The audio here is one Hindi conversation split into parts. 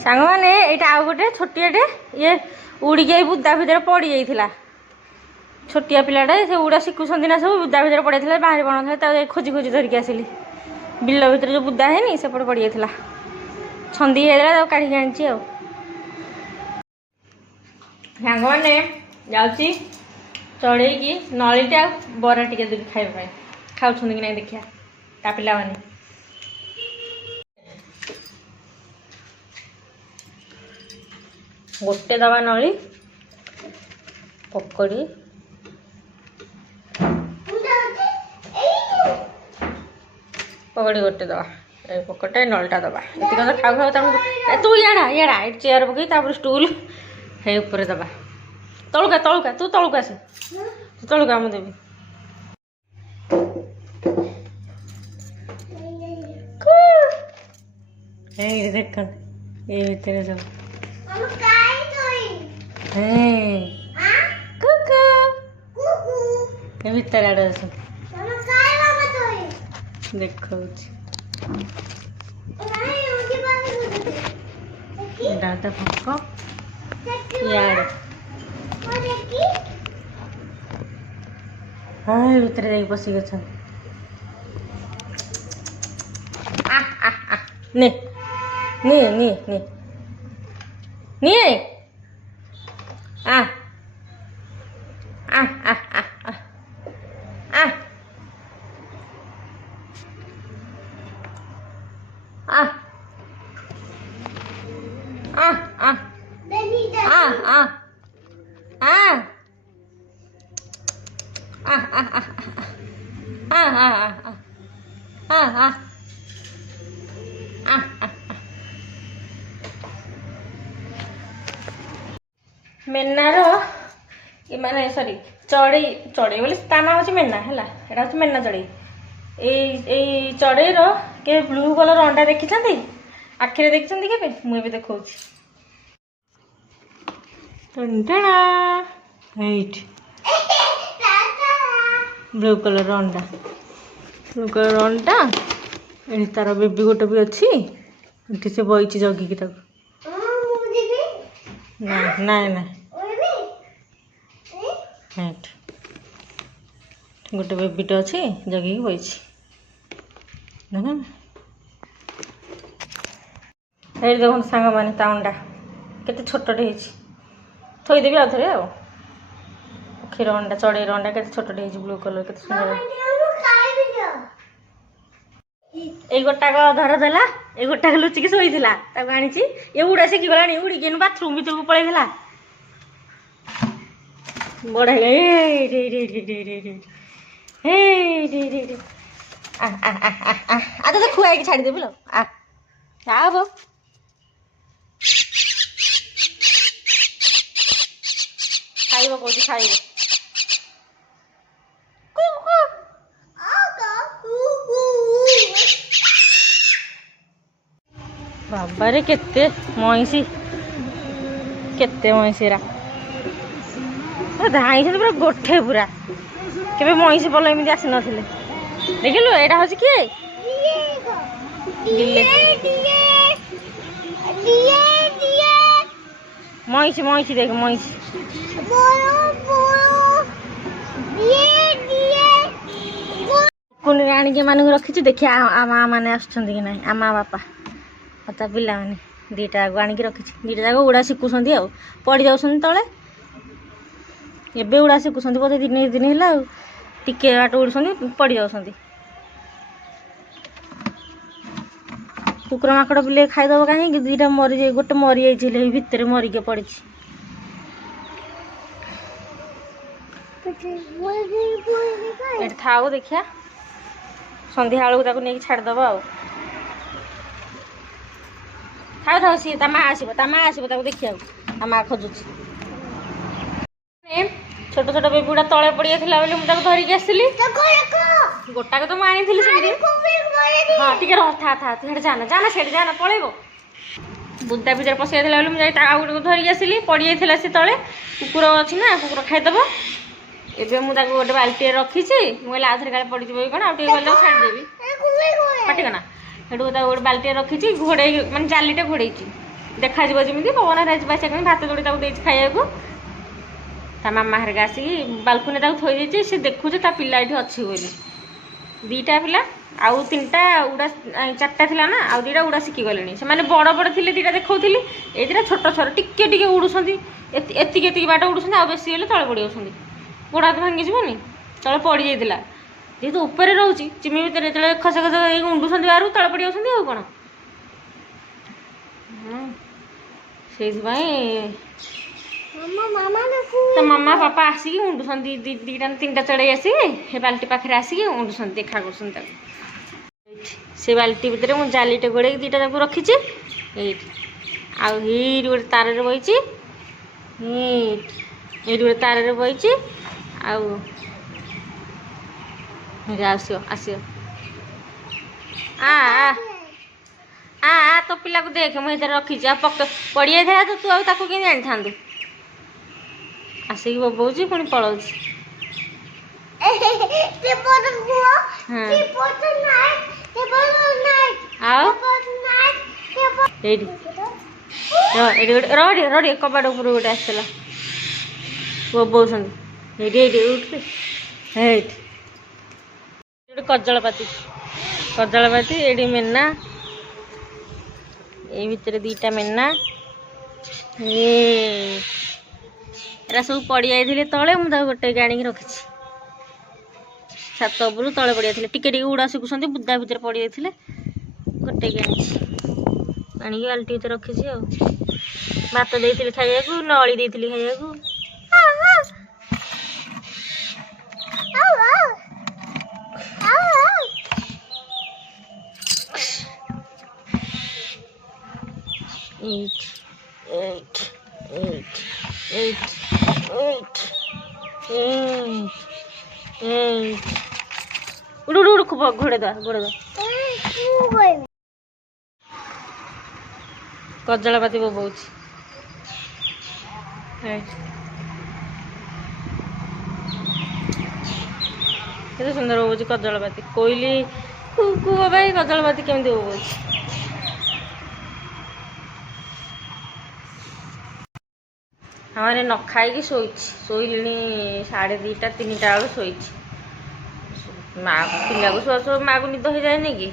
सांग मैंने यहाँ आउ गोटे छोटियाटे ये उड़ी गई बुदा भितर पड़ जाइला छोटिया पिलाटे से उड़ा शिखुंट ना सब बुदा भितर पड़ जाता बाहर बन था खोजी खोजी धरिकी आसिली बिल भितर जो बुदा है सेपटे पड़ जाता छंदी होता काढ़ी आनी सांग मैंने जाऊँगी चढ़ेगी नलीटा बरा टिके देवी खाइबा खाऊ कि ना देखिया ता पिला माने गोटे दवा नली पकड़ी पकड़ी गोटे दवा पकड़े नलटा दवा ये खाऊ खाऊ तू याड़ा याड़ा चेयर पकई स्टूल है ऊपर दबा तलुका तू तलुक आस तू तलुका मुझे देवी देख ये भितर सब भितर आड़ सब देख दादा फक यार हाँ भितर जा पशिक अच्छा ने नी नी नी नी आ आ आ आ आ आ आ आ मेनार ये माने सॉरी चढ़ई चढ़ई बोले ता ना हूँ मेना है यहाँ हूँ मेना चढ़ई ये चढ़ई के ब्लू कलर अंडा देखी आखिरे देखी के मुझे देखा ब्लू कलर अंडा ये तार बेबी गोटे भी अच्छी ये से बही जगिकी ना ना गोटे बेबीटे अच्छी जगिकी बही देखो सांग मैंने ता अंडा केते छोटे थोईदेवी आउ थे क्षीर अंडा चढ़ई अंडा के छोटे ब्लू कलर के सुंदर ये गोटाक धर देला ये गोटाक लुचिकी शोला आनी ये उड़ा शिखी गला उड़ीकी बाथरूम भर को पलैला बड़ा तो खुआई छाड़देवी लो आ खाइब कौन खाइब बाबारे केते महिषी केते महिषीरा धाई पूरा गोठे पूरा केबे महिषी पल एमती आसी नथिले देखिलु एटा हଉଛି किए महिषी महिषी देख महिषी कुनी आनिक मानक रखी देखिए माँ मैंने आसुँच कि ना आमा बापा ता पिला मैंने दीटा आनिक रखी दीटा जाक उड़ा शिखुंट आ पड़ जाऊँ तले एबे उड़ा शिखुंट बोधे दिन दिन है टिके बाट उड़ुं पड़ जाऊँ कुकुर माकड़ बिले खाईदब कहीं दीटा मरी जाए गोटे मरी जाइए भितर मरिके पड़ी था देखिया संध्या बेलू नहीं छाड़देव था था सी ता माँ आसो देखिए ता माँ खोजुची छोट छोट बेबी गुड़ा तले पड़ जाता बोली मुझे धरिकी आसली गोटाक तो मुझे हाँ टे रह था था तू जाना जाना से जाना पलैब बुदा भितर पशि जाता बोली मुझे गोटे को धरिकी आसली पड़ जाता सी तले कुकुर अच्छी ना कुकुर खाईदेव एबे मुझे गोटे बाल्टी रखी मुझे आउे काले पड़ जाए कौन आगे गले छाड़देवी पाटिकना से गोटे बाल्टी रखी घोड़े मानते जालीटे घोड़े ଦେଖାଯିବ ଯେମିତି ପବନ ବାସିବା ପାଇଁ ଭାତ ଯୋଡ଼ି ତାକୁ ଦେଇଛି ଖାଇବାକୁ। ତା ମାମା ହେରିକା ଆସିକି ବାଲକୁନି ତାକୁ ଥୋଇ ଦେଇଛି, ସେ ଦେଖୁଛି ତା ପିଲା ଏଠି ଅଛି ବୋଲି। 2ଟା ପିଲା ଆଉ 3ଟା ଉଡ଼ା 4ଟା ଥିଲା ନା, ଆଉ 2ଟା ଉଡ଼ା ଶିଖିଗଲେଣି। ସେମାନେ ବଡ଼ ବଡ଼ ଥିଲେ 2ଟା ଦେଖାଉଥିଲି, ଏଇ 2ଟା ଛୋଟ ଛୋଟ ଟିକେ ଟିକେ ଉଡ଼ୁଛନ୍ତି, ଏତିକି ବାଟ ଉଡ଼ୁଛନ୍ତି, ଆଉ ବେଶୀ ହେଲେ ତଳେ ପଡ଼ି ଯାଉଛନ୍ତି। ଗୋଡ଼ ହାତ ଭାଙ୍ଗିଯିବନି, ତଳେ ପଡ଼ିଯାଇଥିଲା। ଯେହେତୁ ଉପରେ ରହୁଛି ଚିମି ଭିତରେ, ଯେତେବେଳେ ଖସ ଖସ ହେଇକି ଉଣ୍ଡୁଛନ୍ତି ବାହାରୁ ତଳେ ପଡ଼ି ଯାଉଛନ୍ତି ଆଉ କ'ଣ। ସେଇଥିପାଇଁ ତା ମାମା ପାପା ଆସିକି ଉଣ୍ଡୁଛନ୍ତି, 2ଟା 3ଟା ଚଢ଼େଇ ଆସିକି ସେ ବାଲ୍ଟି ପାଖରେ ଆସିକି ଉଣ୍ଡୁଛନ୍ତି, ଦେଖା କରୁଛନ୍ତି ତାକୁ। ସେ ବାଲ୍ଟି ଭିତରେ ମୁଁ ଜାଲିଟେ ଗୋଡ଼େଇକି 2ଟା ତାକୁ ରଖିଛି ଏଇଠି। ଆଉ ଏଇଠି ଗୋଟେ ତାରରେ ବଇଛି, ଏଇଠି ଗୋଟେ ତାରରେ ବଇଛି। ଆଉ ଆସିବ ଆସିବ, ଆ ତୋ ପିଲାକୁ ଦେଖେ, ମୁଁ ଏଥିରେ ରଖିଛି। ଆଉ ପଡ଼ିଯାଇଥିଲା ତୁ ଆଉ ତାକୁ କେମିତି ଆଣିଥାନ୍ତୁ। ଆସିକି ବୋବଉଛି ପୁଣି ପଳଉଛି। ଆଉ ଏଇଠି ଏଇଠି ଗୋଟେ ରଡ଼ି କବାଟ ଉପରୁ ଗୋଟେ ଆସିଥିଲା, ବୋବଉଛନ୍ତି। ଏଇଠି ଉଠୁ, ଏଇଠି ଗୋଟେ କଜଳପାତି, ଏଇଠି ମେନା, ଏଇ ଭିତରେ 2ଟା ମେନା। ଏରା ସବୁ ପଡ଼ିଯାଇଥିଲେ ତଳେ, ମୁଁ ତାକୁ ଗୋଟେଇକି ଆଣିକି ରଖିଛି। ଛାତ ଉପରୁ ତଳେ ପଡ଼ିଯାଇଥିଲେ, ଟିକେ ଟିକେ ଉଡ଼ା ଶିଖୁଛନ୍ତି, ବୁଦା ଭିତରେ ପଡ଼ିଯାଇଥିଲେ, ଗୋଟେଇକି ଆଣିକି ବାଲ୍ଟି ଭିତରେ ରଖିଛି। ଆଉ ଭାତ ଦେଇଥିଲି ଖାଇବାକୁ, ନଳି ଦେଇଥିଲି ଖାଇବାକୁ। ଉଡ଼ ଘୋଡ଼େଇ କଜଳପାତି ବୋବଉଛି। କେତେ ସୁନ୍ଦର ବୋବଉଛି କଜଳପାତି। କୋଇଲି କୁକୁ ଭାଇ କଜଳପାତି କେମିତି ବୋବଉଛି। ଆମର ନ ଖାଇକି ଶୋଇଲିଣି 2:30 3ଟା ବେଳୁ ଶୋଇଛି। ପିଲାକୁ ଶୋଇ ମାଆକୁ ନିଦ ହେଇଯାଏନି କି,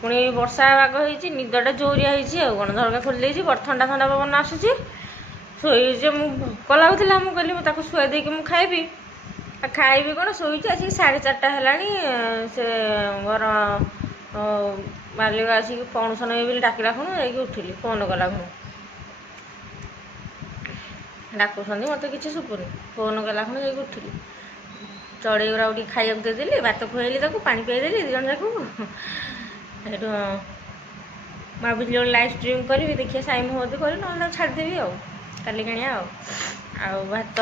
ପୁଣି ବର୍ଷା ପାଗ ହେଇଛି, ନିଦଟା ଜୋରିଆ ହେଇଛି। ଆଉ କ'ଣ ଝରକା ଖୋଲି ଦେଇଛି, ଥଣ୍ଡା ଥଣ୍ଡା ପବନ ଆସୁଛି। ଶୋଇଛି, ମୁଁ ଭୋକ ଲାଗୁଥିଲା, ମୁଁ କହିଲି ମୁଁ ତାକୁ ଶୁଆଇ ଦେଇକି ମୁଁ ଖାଇବି। ଆଉ ଖାଇବି କ'ଣ, ଶୋଇଛି। ଆସିକି 4:30 ହେଲାଣି, ସେ ଘର ମାଲିକ ଆସିକି ଫଙ୍କସନ୍ ବୋଲି ଡାକିଲା ଖୁଣୁ ଯାଇକି ଉଠିଲି। ଫୋନ୍ କଲା ଖୁଣୁ ଡାକୁଛନ୍ତି, ମୋତେ କିଛି ଶୁଭୁନି। ଫୋନ୍ କଲା ଖୁଣୁ ଯାଇକି ଉଠିଲି। ଚଢ଼େଇ ଗୁଡ଼ା ଟିକେ ଖାଇବାକୁ ଦେଇଦେଲି, ଭାତ ଖୁଆଇଲି, ତାକୁ ପାଣି ପିଆଇଦେଲି 2 ଜଣ ଯାକୁ। ସେଇଠୁ ଭାବୁଥିଲି ଗୋଟେ ଲାଇଭ୍ ଷ୍ଟ୍ରିମ୍ କରିବି, ଦେଖିବା ସାଇମ୍ ଯଦି କରିବି, ନହେଲେ ତାକୁ ଛାଡ଼ିଦେବି ଆଉ କାଲି କାଣିଆ। ଆଉ ଭାତ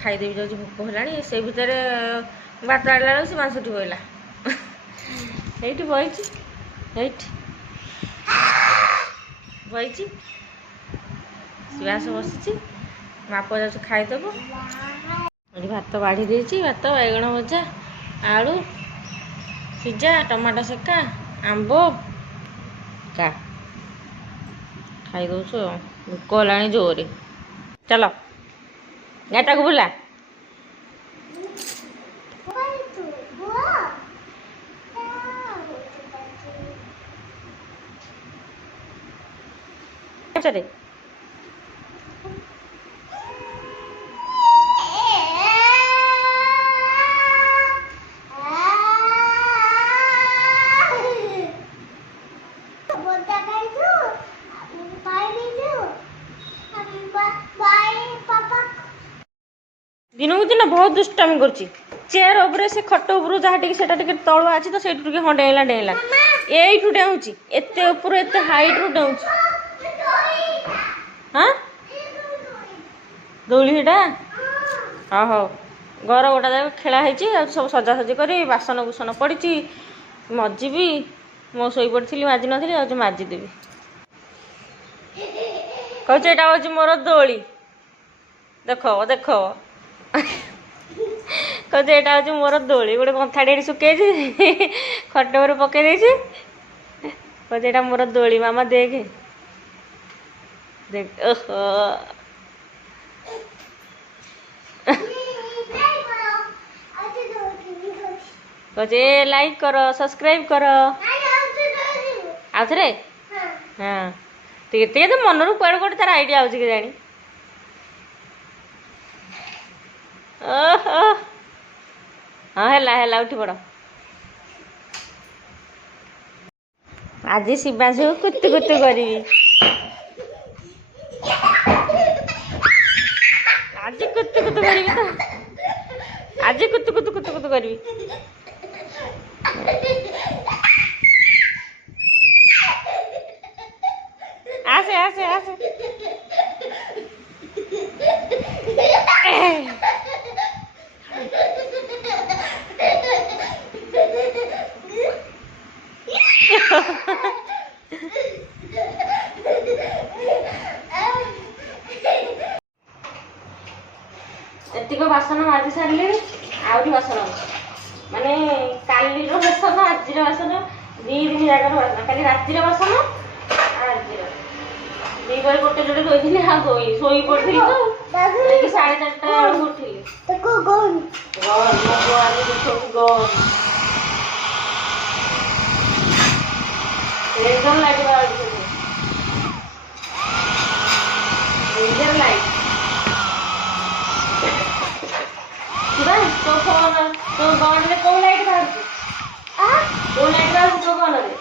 ଖାଇଦେବି ଯାଉଛି, ଭୋକ ହେଲାଣି। ସେଇ ଭିତରେ ଭାତ ଆଣିଲା ବେଳକୁ ସେ ମାଂସଟି ପଇଲା। ଏଇଠି ବଇଛି, ଶିବାସ ବସିଛି, ମାପ ଯାଉଛି ଖାଇଦେବୁ। ଏଠି ଭାତ ବାଢ଼ି ଦେଇଛି, ଭାତ, ବାଇଗଣ ଭଜା, ଆଳୁ ସିଝା, ଟମାଟୋ ସେକା, ଆମ୍ବ ଖାଇଦେଉଛୁ। ଆଉ ଭୋକ ହେଲାଣି ଜୋରେ। ଚାଲ ଗାଟାକୁ ବୁଲା। ଦିନକୁ ଦିନ ବହୁତ ଦୁଷ୍ଟାମି କରୁଛି। ଚେୟାର ଉପରେ, ସେ ଖଟ ଉପରୁ ଯାହା ଟିକେ ସେଟା ଟିକେ ତଳୁଆ ଅଛି ତ, ସେଇଠୁ ଟିକେ ଡେଇଁଲା। ଏଇଠୁ ଡେଉଁଛି, ଏତେ ଉପରୁ, ଏତେ ହାଇଟ୍ରୁ ଡେଉଁଛି। ଦୋଳି ସେଇଟା? ହଉ ଘର ଗୋଟା ଯାକ ଖେଳା ହେଇଛି, ଆଉ ସବୁ ସଜାସଜି କରି, ବାସନ ବୁସନ ପଡ଼ିଛି, ମଜିବି। ମୁଁ ଶୋଇପଡ଼ିଥିଲି, ମାଜି ନଥିଲି, ଆଉ ମାଜିଦେବି। କହୁଛି ଏଇଟା ହେଉଛି ମୋର ଦୋଳି, ଦେଖ। କହୁଛି ଏଇଟା ହେଉଛି ମୋର ଦୋଳି। ଗୋଟେ କନ୍ଥାଟି ଏଠି ଶୁଖେଇଛି, ଖଟ ଉପରେ ପକେଇ ଦେଇଛି। कहे एटा मोर दोली मामा देखे देख ओहो कहे लाइक करो सब्सक्राइब करो आउे हाँ टे तो मन रू कड़े कौटे तार आइडिया आउे के जानी ओहो हाँ है उठी पड़ आज शिवांशु कुतु कुतु करी आज कुतु कुतु करी तो आज कुतु कुतु कुतु कुतु करी आसे आसे आसे एतिक बासन माजी सारे आउरी बासन माने काली बासन आज बासन दी दिन जगार बासन काली रातिर बासन आज दी बार गोटे जोड़े धोई हाँ धोई शोई पड़ी तो 4:30 उठिली रेंजर लाइट रेंजर लाइट तो फोन तो गन में कौ लाइट बाहर कौ लाइट बाहर तो गन में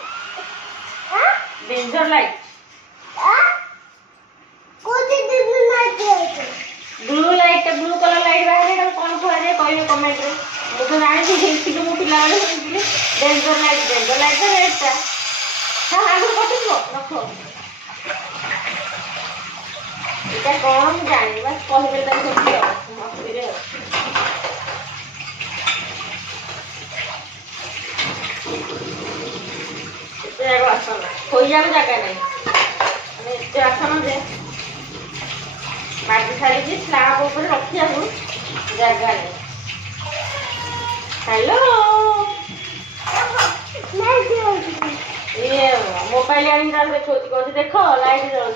danger light blue light blue colour light बाहर कौन कहुए कहे कमेंट रे मुझे जानी थी मुझे पिला डेंजर लाइट तो रेडटा हाँ आगे कटो रख ये कौन जानी बस कहते आसन खोजा जगह नहीं एत आसन जे बाजी सारी स्लाब उपर रखा जगह नहीं हेलो ये मोबाइल आनी देखो कौन देख लाइट जल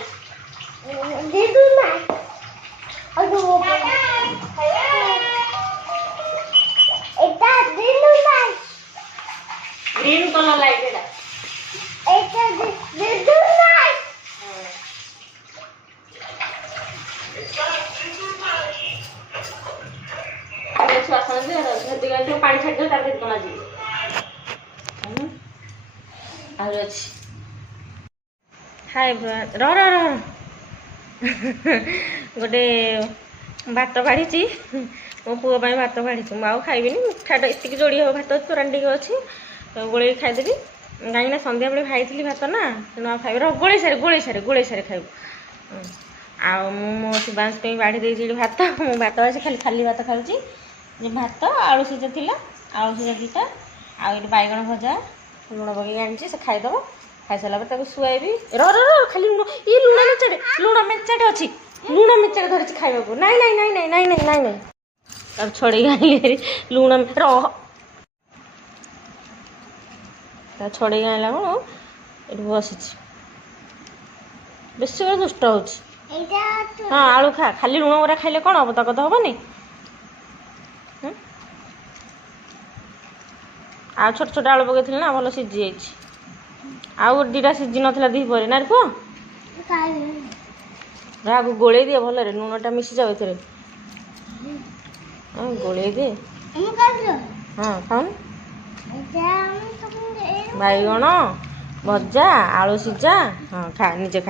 ग्रीन कलर लाइट पानी छाड़ हाय गोटे भात बाढ़ी मो पुओ भात बाढ़ी आउ खाइबी मिठाटा इतनी जोड़ी हम भात तोराणी टे अच्छी गोले खाईदेवी कहीं सन्ध्या बेले खाई भात ना तेणु खाइबी गोले सारे खाइबू आउ मो शिवांश बाढ़ी देती भात मु भात आज खाली भात खाऊँ भात आलू सीझा थी आलू सीझा दीटा आउ बैगण भजा लुण पकई आनी से खाईदेव खाई सारा पर शुआईबी खाली लुण मेचाटे अच्छी लुण मेचाटे धरी खाइबा नाई नाई नाई नाई नाई नाई नाई नाई अब छड़े आनी लुण रह छड़े आनला कौन ये बसी बेस दुष्ट हो हाँ आलू खा खाली लुण गुरा खाइले कौन हम तक तो हेनी आ छोट छोट आलू पकई ना भल सीझी जाइए आउ दीटा सीझी नाला दी पर ना पुआ आगे गोले दिए भल लुणटा मिसी जाओ ये गोले दिए हाँ खाऊन बैगण भजा आलू सीझा हाँ खा निजे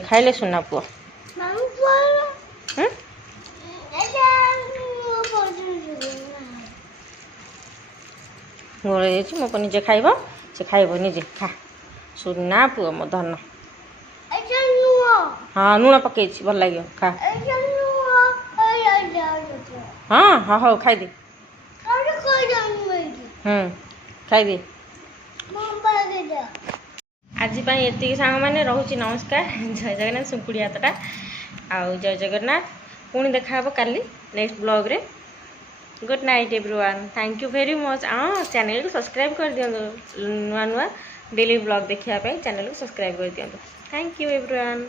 खाइले सुना पुआ गोले मो निजे खाइब से खाइब निजे खा सुना पुआ मो धन हाँ लुण पकई भल लगे खा हाँ हाँ हाँ खाईदे खाईदे आज ये सांग मैंने रोचे नमस्कार जय जगन्नाथ सुंकुड़ी हाथटा आउ जय जगन्नाथ पुणी देखा काली नेक्स्ट ब्लॉग रे good night everyone thank you very much हाँ चैनल को सब्सक्राइब कर दियो नुआ नुआ डेली ब्लॉग देखिया चैनल को सब्सक्राइब कर दियो थैंक यू एवरीवन।